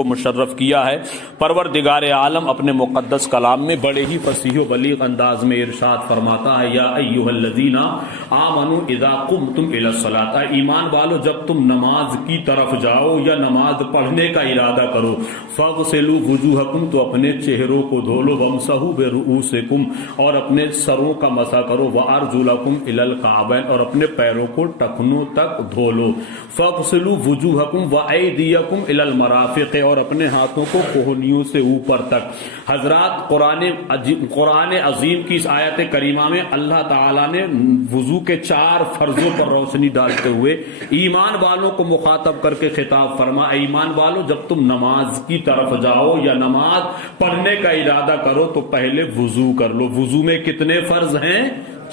کو مشرف کیا ہے۔ پروردگار عالم اپنے مقدس کلام میں بڑے ہی فصیح و بلیغ انداز میں ارشاد فرماتا ہے، یا ایھا الذین آمنوا اذا قمتم الی الصلاۃ، ایمان والو جب تم نماز کی طرف جاؤ یا نماز پڑھنے کا ارادہ کرو، فاغسلوا وجوہکم، تو اپنے چہروں کو دھو لو، وامسحوا برؤوسکم، اور اپنے سروں کا مسح کرو، وارجلکم الی الکعبین، اور اپنے پیروں کو ٹخنوں تک دھو لو، فاغسلوا وجوہکم وایدیکم الی المرافق، اور اپنے ہاتھوں کو کوہنیوں سے اوپر تک۔ حضرات قرآن عظیم کی اس آیت کریمہ میں اللہ تعالیٰ نے وضو کے 4 فرضوں پر روشنی ڈالتے ہوئے ایمان والوں کو مخاطب کر کے خطاب فرما، ایمان والوں جب تم نماز کی طرف جاؤ یا نماز پڑھنے کا ارادہ کرو تو پہلے وضو کر لو۔ وضو میں کتنے فرض ہیں؟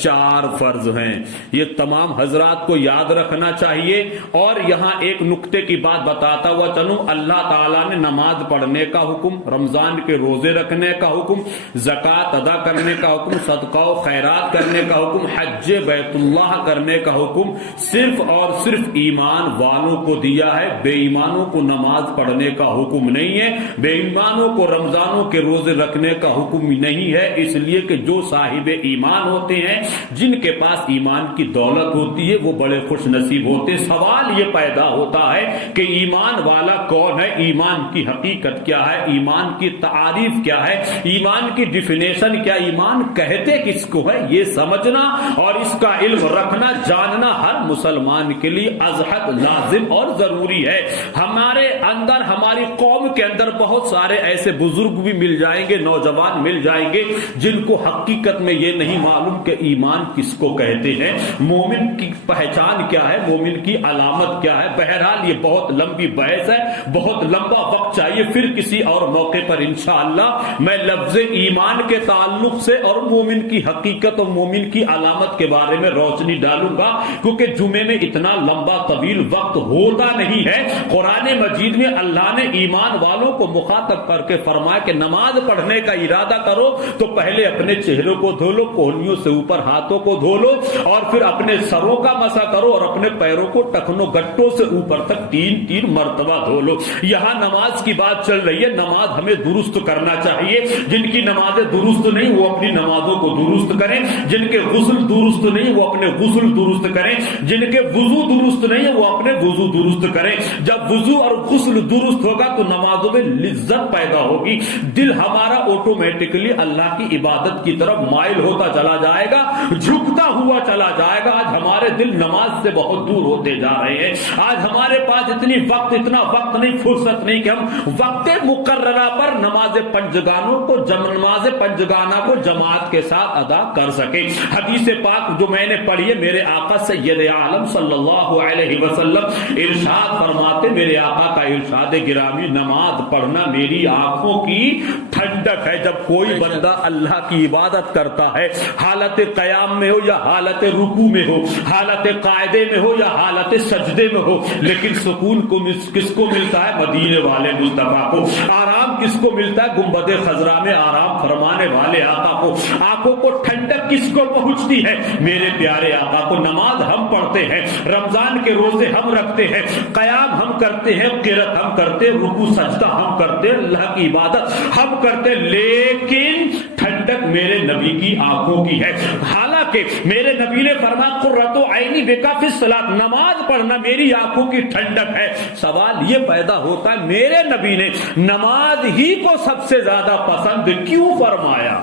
4 فرض ہیں۔ یہ تمام حضرات کو یاد رکھنا چاہیے۔ اور یہاں ایک نقطے کی بات بتاتا ہوا چلوں، اللہ تعالیٰ نے نماز پڑھنے کا حکم، رمضان کے روزے رکھنے کا حکم، زکوٰۃ ادا کرنے کا حکم، صدقہ و خیرات کرنے کا حکم، حج بیت اللہ کرنے کا حکم صرف اور صرف ایمان والوں کو دیا ہے۔ بے ایمانوں کو نماز پڑھنے کا حکم نہیں ہے، بے ایمانوں کو رمضانوں کے روزے رکھنے کا حکم نہیں ہے، اس لیے کہ جو صاحب ایمان ہوتے ہیں، جن کے پاس ایمان کی دولت ہوتی ہے، وہ بڑے خوش نصیب ہوتے ہیں۔ سوال یہ پیدا ہوتا ہے کہ ایمان والا کون ہے، ایمان کی حقیقت کیا ہے، ایمان کی تعریف کیا ہے، ایمان کی ڈیفینیشن کیا، ایمان کہتے کس کو ہے، یہ سمجھنا اور اس کا علم رکھنا جاننا ہر مسلمان کے لیے از حد لازم اور ضروری ہے۔ ہمارے اندر، ہماری قوم کے اندر بہت سارے ایسے بزرگ بھی مل جائیں گے، نوجوان مل جائیں گے، جن کو حقیقت میں یہ نہیں معلوم کہ ایمان کس کو کہتے ہیں، مومن کی پہچان کیا ہے، مومن کی علامت کیا ہے۔ بہرحال یہ بہت لمبی بحث ہے، بہت لمبا وقت چاہیے، پھر کسی اور موقع پر انشاءاللہ میں لفظ ایمان کے تعلق سے اور مومن کی حقیقت اور مومن کی علامت کے بارے میں روشنی ڈالوں گا، کیونکہ جمعے میں اتنا لمبا طویل وقت ہوتا نہیں ہے۔ قرآن مجید میں اللہ نے ایمان والوں کو مخاطب کر کے فرمایا کہ نماز پڑھنے کا ارادہ کرو تو پہلے اپنے چہروں کو دھو لو، کوہنیوں سے اوپر ہاتھوں کو دھو لو، اور پھر اپنے سروں کا مسح کرو اور اپنے پیروں کو ٹخنوں گٹوں سے اوپر تک 3 مرتبہ دھو لو۔ یہاں نماز کی بات چل رہی ہے، نماز ہمیں درست کرنا چاہیے۔ جن کی نمازیں درست نہیں وہ اپنی نمازوں کو درست کریں، جن کے غسل درست نہیں وہ اپنے غسل درست کریں، جن کے وضو درست نہیں وہ اپنے وضو درست کریں۔ جب وضو اور غسل درست ہوگا تو نمازوں میں لذت پیدا ہوگی، دل ہمارا آٹومیٹکلی اللہ کی عبادت کی طرف مائل ہوتا چلا جائے گا، جھکتا ہوا چلا جائے گا۔ آج ہمارے دل نماز سے بہت دور ہوتے جا رہے ہیں۔ آج ہمارے پاس اتنا وقت نہیں، فرصت نہیں کہ ہم وقت مقررہ پر نماز پنجگانہ کو جماعت کے ساتھ ادا کر سکیں۔ حدیث پاک جو میں نے پڑھی ہے، میرے آقا سید عالم صلی اللہ علیہ وسلم ارشاد فرماتے، میرے آقا کا ارشاد گرامی، نماز پڑھنا میری آنکھوں کی ٹھنڈک ہے۔ جب کوئی بندہ اللہ کی عبادت کرتا ہے، حالت قیام میں ہو یا حالت رکوع میں ہو، حالت قاعدے میں ہو یا حالت سجدے میں ہو، لیکن سکون کو کس کو ملتا ہے؟ مدینے والے مصطفیٰ کو۔ آرام کس کو ملتا ہے؟ گنبد خضرا میں آرام فرمانے والے آقا کو۔ آنکھوں کو ٹھنڈک کس کو پہنچتی ہے؟ میرے پیارے آقا کو۔ نماز ہم پڑھتے ہیں، رمضان کے روزے ہم رکھتے ہیں، قیام ہم کرتے ہیں، قرات ہم کرتے ہیں، رکوع سجدہ ہم کرتے ہیں، اللہ کی عبادت ہم کرتے ہیں، لیکن ٹھنڈک میرے نبی کی آنکھوں کی ہے۔ حالانکہ میرے نبی نے فرمایا قرۃ عینی بک فی الصلاۃ، نماز پڑھنا میری آنکھوں کی ٹھنڈک ہے۔ سوال یہ پیدا ہوتا ہے، میرے نبی نے نماز ہی کو سب سے زیادہ پسند کیوں فرمایا؟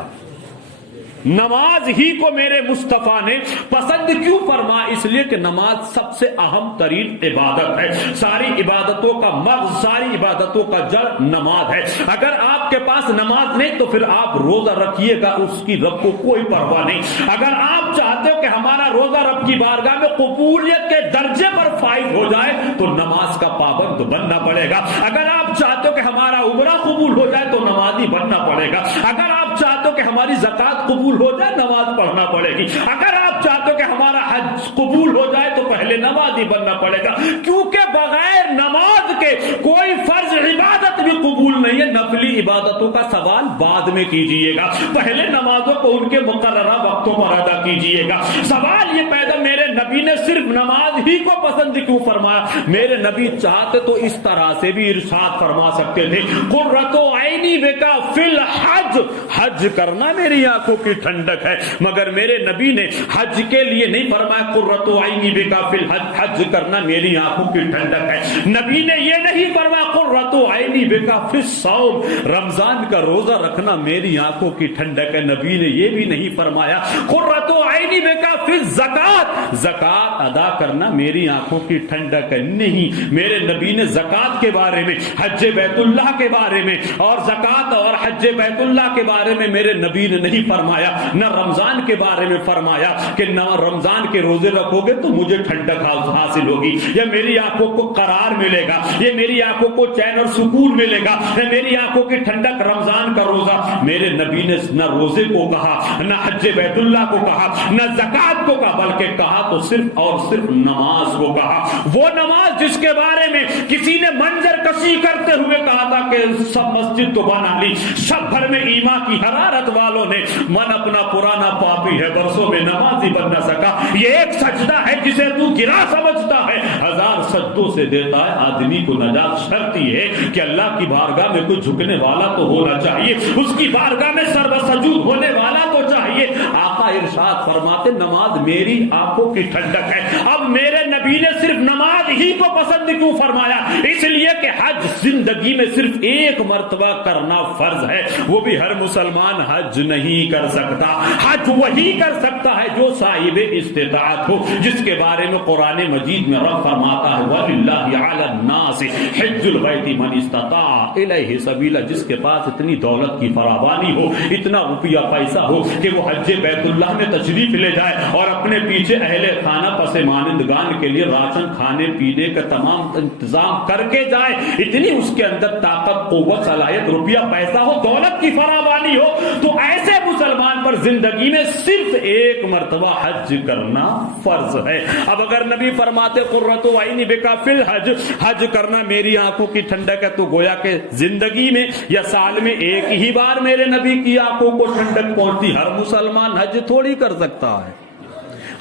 نماز ہی کو میرے مصطفیٰ نے پسند کیوں فرما؟ اس لیے کہ نماز سب سے اہم ترین عبادت ہے، ساری عبادتوں کا مغز، ساری عبادتوں کا جڑ نماز ہے۔ اگر آپ کے پاس نماز نہیں تو پھر آپ روزہ رکھیے گا، اس کی رب کو کوئی پرواہ نہیں۔ اگر آپ چاہتے ہو کہ ہمارا روزہ رب کی بارگاہ میں قبولیت کے درجے پر فائز ہو جائے تو نماز کا پابند بننا پڑے گا۔ اگر آپ چاہتے ہو کہ ہمارا عمرہ قبول ہو جائے تو نمازی بننا پڑے گا۔ اگر آپ چاہتے ہو کہ ہماری زکوٰۃ قبول ہو جائے نماز پڑھنا پڑے گی۔ اگر آپ چاہتے ہو کہ ہمارا حج قبول ہو جائے تو پہلے نمازی بننا پڑے گا، کیونکہ بغیر نماز کے کوئی فرض عبادت بھی قبول نہیں ہے۔ نفلی عبادتوں کا سوال بعد میں کیجئے گا، پہلے نمازوں کو ان کے مقررہ وقتوں پر ادا کیجئے گا۔ سوال یہ پیدا، میرے نبی نے صرف نماز ہی کو پسند کیوں فرمایا؟ میرے نبی چاہتے تو اس طرح سے بھی ارشاد فرما سکتے تھے قرۃ عینی بکا فی الحج، حج کرنا میری آنکھوں کی ٹھنڈک ہے، مگر میرے نبی نے حج کے لیے نہیں فرمایا قرۃ عینی بکا فی الحج، حج کرنا میری آنکھوں کی ٹھنڈک ہے۔ نبی نے یہ نہیں فرمایا قرۃ عینی بکا فی الصوم، رمضان کا روزہ رکھنا میری آنکھوں کی ٹھنڈک ہے۔ نبی نے یہ بھی نہیں فرمایا قرۃ عینی بکا فی الزکات، زکات ادا کرنا میری آنکھوں کی ٹھنڈک ہے۔ نہیں، میرے نبی نے زکات کے بارے میں، حج بیت اللہ کے بارے میں اور زکات اور حج بیت اللہ کے بارے میں میرے نبی نے نہیں فرمایا، نہ رمضان کے بارے میں فرمایا کہ نہ رمضان کے روزے رکھو گے تو مجھے ٹھنڈک حاصل ہوگی، یا میری آنکھوں کو قرار ملے گا، یہ میری آنکھوں کو چین اور سکون ملے گا، یا میری آنکھوں کی ٹھنڈک رمضان کا روزہ۔ میرے نبی نے نہ روزے کو کہا، نہ حج بیت اللہ کو کہا، نہ زکات کو کہا، بلکہ کہا تو صرف اور صرف نماز کو کہا۔ وہ نماز جس کے بارے میں کسی نے منظر کشی کرتے ہوئے کہا تھا کہ سب مسجد تو بنا لی، سب بھر میں ایمان کی حرارت والوں نے، من اپنا پرانا پاپی ہے، برسوں میں نمازی بن نہ سکا، یہ ایک سجدہ ہے جسے تو گرا سمجھتا ہے، ہزار سجدوں سے دیتا ہے آدمی کو نجات۔ شرط یہ ہے کہ اللہ کی بارگاہ میں کوئی جھکنے والا تو ہونا چاہیے، اس کی بارگاہ میں سر سجود ہونے والا تو چاہیے۔ آقا ارشاد فرماتے نماز میری آنکھوں کی ٹھنڈک ہے۔ اب میرے نبی نے صرف نماز ہی کو پسند کیوں فرمایا؟ اس لیے کہ حج زندگی میں صرف ایک مرتبہ کرنا فرض ہے، وہ بھی ہر مسلمان حج نہیں کر سکتا۔ حج وہی کر سکتا ہے جو صاحب استطاعت ہو، جس کے بارے میں قرآن مجید میں رب فرماتا ہے وَلِلَّهِ عَلَى النَّاسِ حِجُّ الْبَيْتِ مَنِ اسْتَطَاعَ إِلَيْهِ سَبِيلًا، جس کے پاس اتنی دولت کی فراوانی ہو، اتنا روپیہ پیسہ ہو کہ وہ حج بیت اللہ میں تشریف لے جائے اور اپنے پیچھے اہل خانہ پس مانندگان کے لیے راشن کھانے پینے کا تمام انتظام کر کے جائے، اتنی اس کے اندر طاقت، قوت، صلاحیت، روپیہ پیسہ ہو، دولت کی فراوانی ہو، تو ایسے مسلمان پر زندگی میں صرف ایک مرتبہ حج کرنا فرض ہے۔ اب اگر نبی فرماتے قرۃ عینی بکا فی الحج، حج کرنا میری آنکھوں کی ٹھنڈک ہے، تو گویا کہ زندگی میں یا سال میں ایک ہی بار میرے نبی کی آنکھوں کو ٹھنڈک پہنچتی۔ ہر مسلمان حج تھوڑی کر سکتا ہے،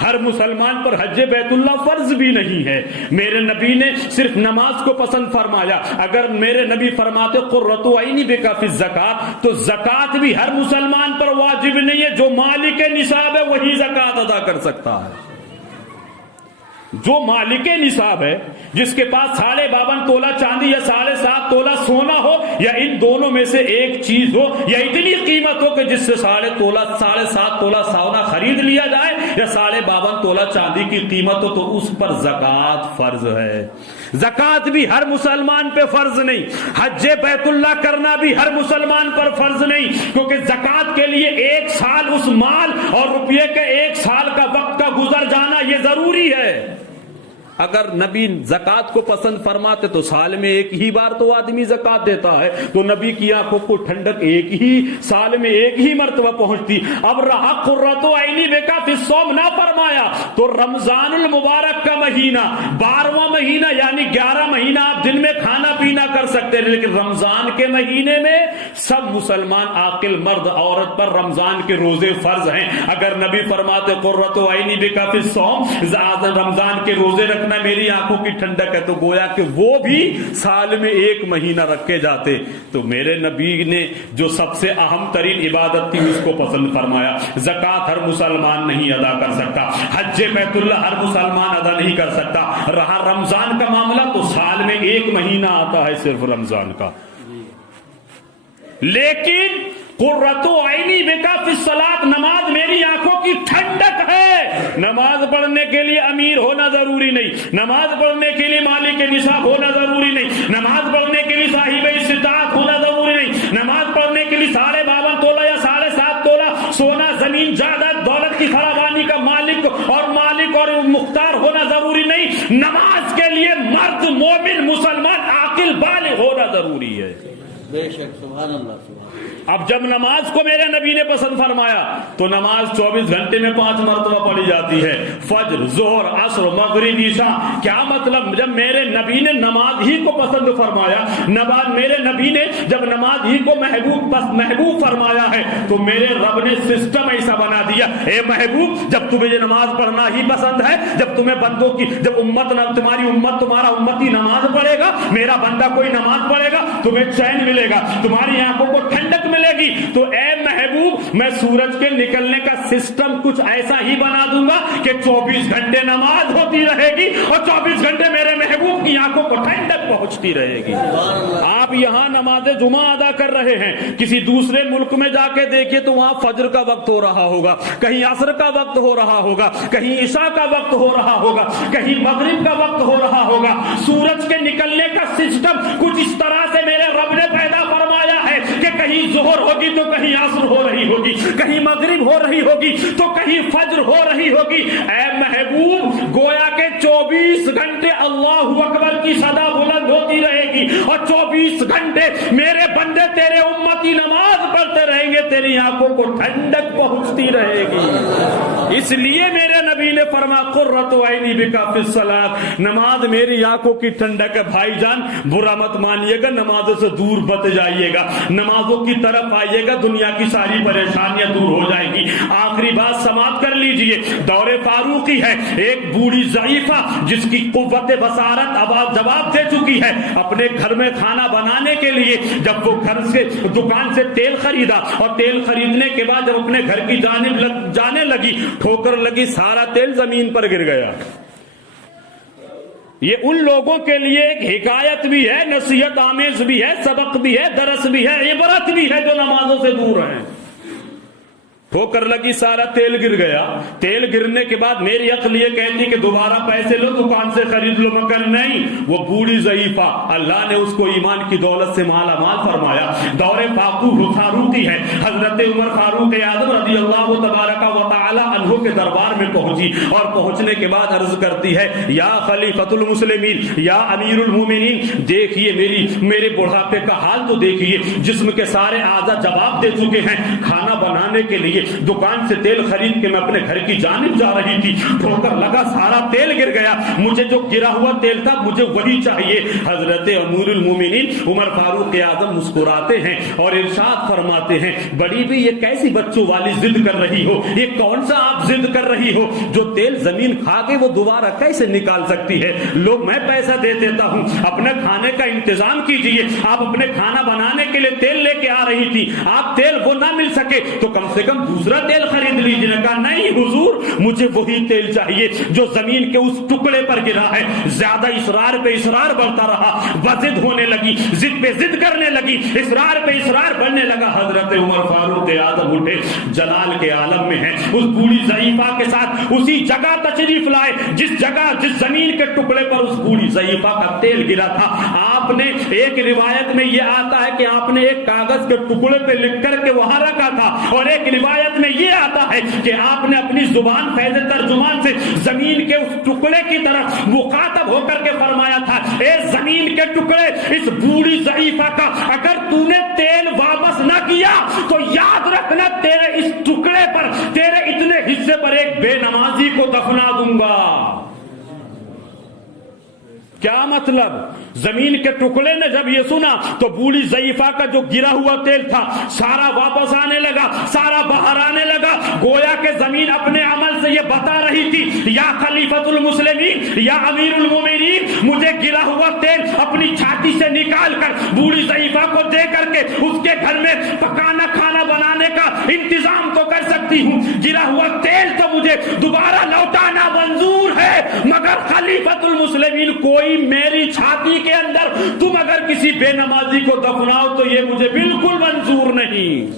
ہر مسلمان پر حج بیت اللہ فرض بھی نہیں ہے۔ میرے نبی نے صرف نماز کو پسند فرمایا۔ اگر میرے نبی فرماتے قرۃ عینی بکا فی الزکات، تو زکات بھی ہر مسلمان پر واجب نہیں ہے، جو مالک نصاب ہے وہی زکات ادا کر سکتا ہے۔ جو مالک نصاب ہے، جس کے پاس 52.5 تولہ چاندی یا 7.5 تولہ سونا ہو، یا ان دونوں میں سے ایک چیز ہو، یا اتنی قیمت ہو کہ جس سے 7.5 تولہ سونا خرید لیا جائے، یا 52.5 تولہ چاندی کی قیمت ہو، تو اس پر زکات فرض ہے۔ زکات بھی ہر مسلمان پہ فرض نہیں، حج بیت اللہ کرنا بھی ہر مسلمان پر فرض نہیں، کیونکہ زکات کے لیے ایک سال اس مال اور روپیے کے ایک سال کا وقت کا گزر جانا یہ ضروری ہے۔ اگر نبی زکات کو پسند فرماتے تو سال میں ایک ہی بار تو آدمی زکات دیتا ہے، تو نبی کی آنکھوں کو ٹھنڈک ایک ہی سال میں ایک ہی مرتبہ پہنچتی۔ اب رہا قرۃ عینی بکا فی الصوم نہ فرمایا تو رمضان المبارک کا مہینہ، 12واں مہینہ یعنی 11 مہینہ آپ دن میں کھانا پینا کر سکتے ہیں، لیکن رمضان کے مہینے میں سب مسلمان عاقل مرد عورت پر رمضان کے روزے فرض ہیں۔ اگر نبی فرماتے قرۃ عینی بکا فی الصوم، رمضان کے روزے رکھنا میری آنکھوں کی ٹھنڈک ہے، تو گویا کہ وہ بھی سال میں ایک مہینہ رکھے جاتے۔ تو میرے نبی نے جو سب سے اہم ترین عبادت تھی اس کو پسند فرمایا۔ زکات ہر مسلمان نہیں ادا کر سکتا، حج بیت اللہ ہر مسلمان ادا نہیں کر سکتا۔ رہا رمضان کا معاملہ تو سال میں ایک مہینہ آتا ہے صرف رمضان کا، لیکن قرۃ عینی بکا فی الصلاۃ، نماز میری آنکھوں کی ٹھنڈک ہے۔ نماز پڑھنے کے لیے امیر ہونا ضروری نہیں، نماز پڑھنے کے لیے مالک نصاب ہونا ضروری نہیں، نماز پڑھنے کے لیے صاحب استطاعت ہونا ضروری نہیں، نماز پڑھنے کے لیے 52.5 تولہ یا 7.5 تولہ سونا، زمین، جائیداد، دولت کی فراوانی کا مالک اور مختار ہونا ضروری نہیں۔ نماز کے لیے مرد، مومن، مسلمان، عاقل، بالغ ہونا ضروری ہے۔ بے شک سبحان اللہ سبحان اللہ۔ اب جب نماز کو میرے نبی نے پسند فرمایا تو نماز 24 گھنٹے میں 5 مرتبہ پڑھی جاتی ہے، فجر، ظہر، عصر، مغرب، عشاء۔ کیا مطلب؟ جب میرے نبی نے نماز ہی کو پسند فرمایا، میرے نبی نے جب نماز ہی کو محبوب فرمایا ہے تو میرے رب نے سسٹم ایسا بنا دیا، اے محبوب جب تمہیں نماز پڑھنا ہی پسند ہے، جب تمہیں بندوں کی جب تمہاری امت تمہارا امتی نماز پڑھے گا، میرا بندہ کوئی نماز پڑھے گا، تمہیں چین ملے گا، تمہاری آنکھوں کو ٹھنڈک ملے گی۔ تو اے محبوب میں سورج کے نکلنے کا سسٹم کچھ ایسا ہی بنا دوں گا کہ 24 گھنٹے نماز ہوتی رہے گی اور 24 گھنٹے میرے محبوب کی آنکھوں کو ٹھنڈک پہنچتی رہے گی۔ آپ یہاں نماز جمعہ ادا کر رہے ہیں، کسی دوسرے ملک میں جا کے دیکھیے تو وہاں فجر کا وقت ہو رہا ہوگا، کہیں عصر کا وقت ہو رہا ہوگا، کہیں عشاء کا وقت ہو رہا ہوگا، کہیں مغرب کا وقت ہو رہا ہوگا۔ سورج کے نکلنے کا سسٹم کچھ اس طرح سے میرے رب نے پیدا فرمایا ہے کہ کہیں ظہر ہوگی تو کہیں عصر ہو رہی ہوگی، کہیں مغرب ہو رہی ہوگی تو کہیں فجر ہو رہی ہوگی۔ اے محبوب گویا کہ 24 گھنٹے اللہ اکبر کی صدا بلند ہوتی رہے گی اور 24 گھنٹے میرے بندے تیرے امتی نماز پڑھتے رہیں گے، تیری آنکھوں کو ٹھنڈک پہنچتی رہے گی۔ اس لیے میرے نبی نے فرمایا قرۃ عینی بک فی الصلاۃ، نماز میری آنکھوں کی ٹھنڈک ہے۔ بھائی جان برا مت مانیے گا، نمازوں سے دور بت جائیے گا، نمازوں کی طرف آئیے گا، دنیا کی ساری پریشانیاں دور ہو جائیں گی۔ آخری بات سماعت کر لیجئے، دور فاروقی ہے، ایک بوڑھی ضعیفہ جس کی قوت بصارت جواب دے چکی ہے، اپنے گھر میں کھانا بنانے کے لیے جب وہ گھر سے دکان سے تیل خریدا اور تیل خریدنے کے بعد جب اپنے گھر کی جانب جانے لگی، ٹھوکر لگی، سارا تیل زمین پر گر گیا۔ یہ ان لوگوں کے لیے ایک حکایت بھی ہے، نصیحت آمیز بھی ہے، سبق بھی ہے، درس بھی ہے، عبرت بھی ہے جو نمازوں سے دور ہیں۔ ٹھوکر لگی، سارا تیل گر گیا۔ تیل گرنے کے بعد میری عقل یہ کہتی کہ دوبارہ پیسے لو، دکان سے خرید لو، مگر نہیں، وہ بوڑھی ضعیفہ اللہ نے اس کو ایمان کی دولت سے مالا مال فرمایا۔ دور فاروقی ہے، حضرت عمر فاروق اعظم رضی اللہ تبارک و تعالی عنہ کے دربار میں پہنچی اور پہنچنے کے بعد عرض کرتی ہے یا خلیفۃ المسلمین، یا امیر المومنین، دیکھیے میرے بڑھاپے کا حال تو دیکھیے، جسم کے سارے اعضاء جواب دے چکے ہیں، کھانا بنانے کے لیے دکان سے تیل خرید کے میں اپنے گھر کی جانب جا رہی تھی، ٹھوکر لگا، سارا تیل گر گیا، مجھے جو گرا ہوا تیل تھا مجھے وہی چاہیے۔ حضرت امیر المومنین عمر فاروق اعظم مسکراتے ہیں اور ارشاد فرماتے ہیں بڑی بھی یہ کیسی بچوں والی ضد کر رہی ہو، یہ کون سا آپ ضد کر رہی ہو، جو تیل زمین کھا کے وہ دوبارہ کیسے نکال سکتی ہے، لو میں پیسہ دے دیتا ہوں، اپنے کھانے کا انتظام کیجئے۔ آپ اپنے کھانا بنانے کے لیے تیل لے کے آ رہی تھی، آپ تیل وہ نہ مل سکے تو کم سے کم دوسرا تیل خرید لیجیے۔ نے کہا نہیں حضور مجھے وہی تیل چاہیے جو زمین کے اس ٹکڑے پر گرا ہے۔ زیادہ اصرار پہ اصرار بڑھتا رہا، وضد ہونے لگی، ضد پہ ضد کرنے لگی، اصرار پہ اصرار بڑھنے لگا۔ حضرت عمر فاروق اعظم اٹھے، جلال کے عالم میں ہیں، اس بوڑھی ضعیفہ کے ساتھ اسی جگہ تشریف لائے جس زمین کے ٹکڑے پر اس بوڑھی ضعیفہ کا تیل گرا تھا۔ آپ نے ایک روایت میں یہ آتا ہے کہ آپ نے ایک کاغذ کے ٹکڑے پہ لکھ کر کے وہاں رکھا تھا، اور ایک روایت میں یہ آتا ہے کہ آپ نے اپنی زبان فیض ترجمان سے زمین کے اس ٹکڑے کی طرف مخاطب ہو کر کے فرمایا تھا اے زمین کے ٹکڑے، اس بوڑھی ضعیفہ کا اگر تو نے تیل واپس نہ کیا تو یاد رکھنا تیرے اس ٹکڑے پر، تیرے اتنے حصے پر ایک بے نمازی کو دفنا دوں گا۔ کیا مطلب؟ زمین کے ٹکڑے نے جب یہ سنا تو بوڑھی ضعیفہ کا جو گرا ہوا تیل تھا سارا واپس آنے لگا، سارا باہر آنے لگا، گویا کہ زمین اپنے عمل سے یہ بتا رہی تھی یا خلیفۃ المسلمین یا امیر المومنین، مجھے گرا ہوا تیل اپنی چھاتی سے نکال کر بوڑھی ضعیفہ کو دے کر کے اس کے گھر میں پکانا کھانا بنانے کا انتظام تو کر سکتی ہوں، گرا ہوا تیل تو مجھے دوبارہ لوٹانا منظور ہے، مگر خلیفۃ المسلمین کوئی میری چھاتی کے اندر تم اگر کسی بے نمازی کو دفناؤ تو یہ مجھے بالکل منظور نہیں۔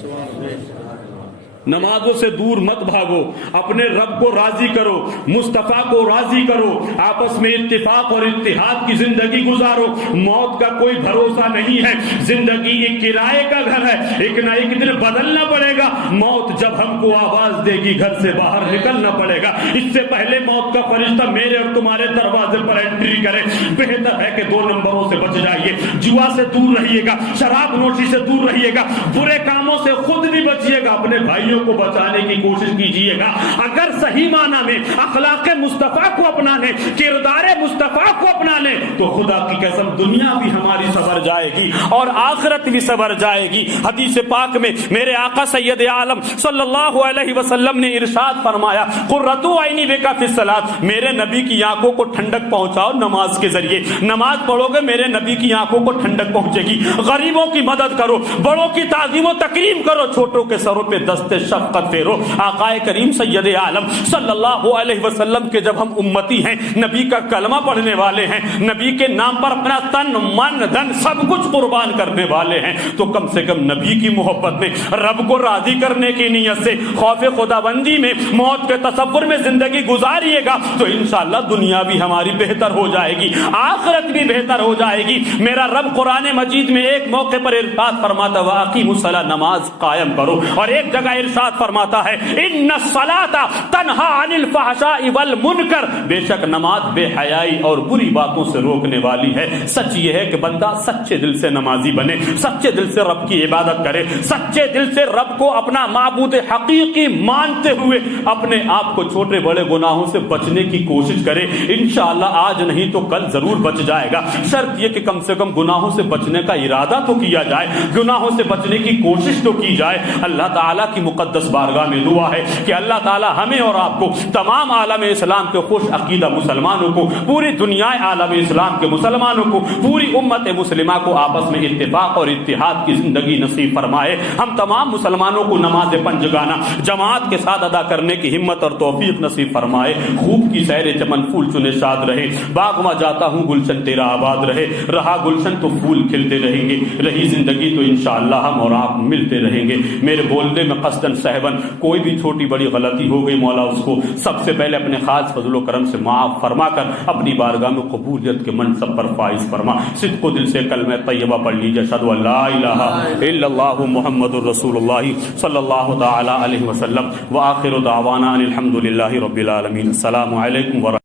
نمازوں سے دور مت بھاگو، اپنے رب کو راضی کرو، مصطفیٰ کو راضی کرو، آپس میں اتفاق اور اتحاد کی زندگی گزارو۔ موت کا کوئی بھروسہ نہیں ہے، زندگی ایک کرائے کا گھر ہے، ایک نہ ایک دن بدلنا پڑے گا۔ موت جب ہم کو آواز دے گی گھر سے باہر نکلنا پڑے گا، اس سے پہلے موت کا فرشتہ میرے اور تمہارے دروازے پر انٹری کرے۔ بہتر ہے کہ 2 نمبروں سے بچ جائیے، جوا سے دور رہیے گا، شراب نوشی سے دور رہیے گا، برے کاموں سے خود بھی بچیے گا، اپنے بھائیوں کو بچانے کی کوشش کیجیے گا۔ اگر صحیح معنی میں اخلاق مصطفیٰ کو اپنانے، کردار مصطفیٰ کو اپنانے، تو خدا کی قسم دنیا بھی ہماری سنور جائے گی اور آخرت بھی سنور جائے گی۔ حدیث پاک میں میرے آقا سید عالم صلی اللہ علیہ وسلم نے ارشاد فرمایا، قرۃ عینی بک فی الصلاۃ، میرے نبی کی آنکھوں کو ٹھنڈک پہنچاؤ نماز کے ذریعے۔ نماز پڑھو گے میرے نبی کی آنکھوں کو ٹھنڈک پہنچے گی۔ غریبوں کی مدد کرو، بڑوں کی تعظیم و تکریم کرو، چھوٹوں کے سروں پہ دست شفقت پھیرو۔ آقا کریم سید عالم صلی اللہ علیہ وسلم کے جب ہم امتی ہیں، نبی کا کلمہ پڑھنے والے ہیں، نبی کے نام پر اپنا تن من دھن سب کچھ قربان کرنے والے ہیں، تو کم سے کم نبی کی محبت میں، رب کو راضی کرنے کی نیت سے، خوف خداوندی میں، موت کے تصور میں زندگی گزاریے گا تو انشاءاللہ دنیا بھی ہماری بہتر ہو جائے گی، آخرت بھی بہتر ہو جائے گی۔ میرا رب قرآن مجید میں ایک موقع پر ارشاد فرماتا ہے وَأَقِیمُوا الصَّلَاةَ، نماز قائم کرو، اور ایک جگہ ارشاد فرماتا ہے ان الصلاۃ تنہا عن الفحشاء والمنکر، بے شک نماز بے حیائی اور بری باتوں سے روکنے والی ہے۔ سچ یہ ہے کہ بندہ سچے دل سے نمازی بنے، سچے دل سے رب کی عبادت کرے، سچے دل سے رب کو اپنا معبود حقیقی مانتے ہوئے اپنے آپ کو چھوٹے بڑے گناہوں سے بچنے کی کوشش کرے۔ انشاءاللہ آج نہیں تو کل ضرور بچ جائے گا، شرط یہ کہ کم سے کم گناہوں سے بچنے کا ارادہ تو کیا جائے، گناہوں سے بچنے کی کوشش تو کی جائے۔ اللہ تعالیٰ کی مقدس بارگاہ میں دعا ہے کہ اللہ تعالیٰ ہمیں اور آپ کو، تمام عالم اسلام کے خوش عقیدہ مسلمانوں کو، پوری دنیا عالم اسلام کے مسلمانوں کو، پوری امت مسلمہ کو آپس میں اتفاق اور اتحاد کی زندگی نصیب فرمائے۔ ہم تمام مسلمانوں کو نماز پنجگانہ جماعت کے ساتھ ادا کرنے کی ہمت اور توفیق نصیب فرمائے۔ خوب کی سیر چمن پھول چنے شاد رہے، باغ میں جاتا ہوں گلشن تیرا آباد رہے، رہا گلشن تو پھول کھلتے رہیں گے، رہی زندگی تو انشاءاللہ ہم اور آپ ملتے رہیں گے۔ میرے بولنے میں قصداً سہون کوئی بھی چھوٹی بڑی غلطی ہو گئی، مولا اس کو سب سے پہلے اپنے خاص فضل و کرم سے معاف فرما کر اپنی بارگاہ میں قبولیت کے منصب پر فائز فرما۔ صدق و دل سے کلمہ طیبہ پڑھ لیجیے، اشہد ان لا الہ الا اللہ محمد الرسول اللہ صلی اللہ تعالی علیہ وسلم، وآخر دعوانا ان الحمد للہ رب العالمین۔ السلام علیکم ورحمۃ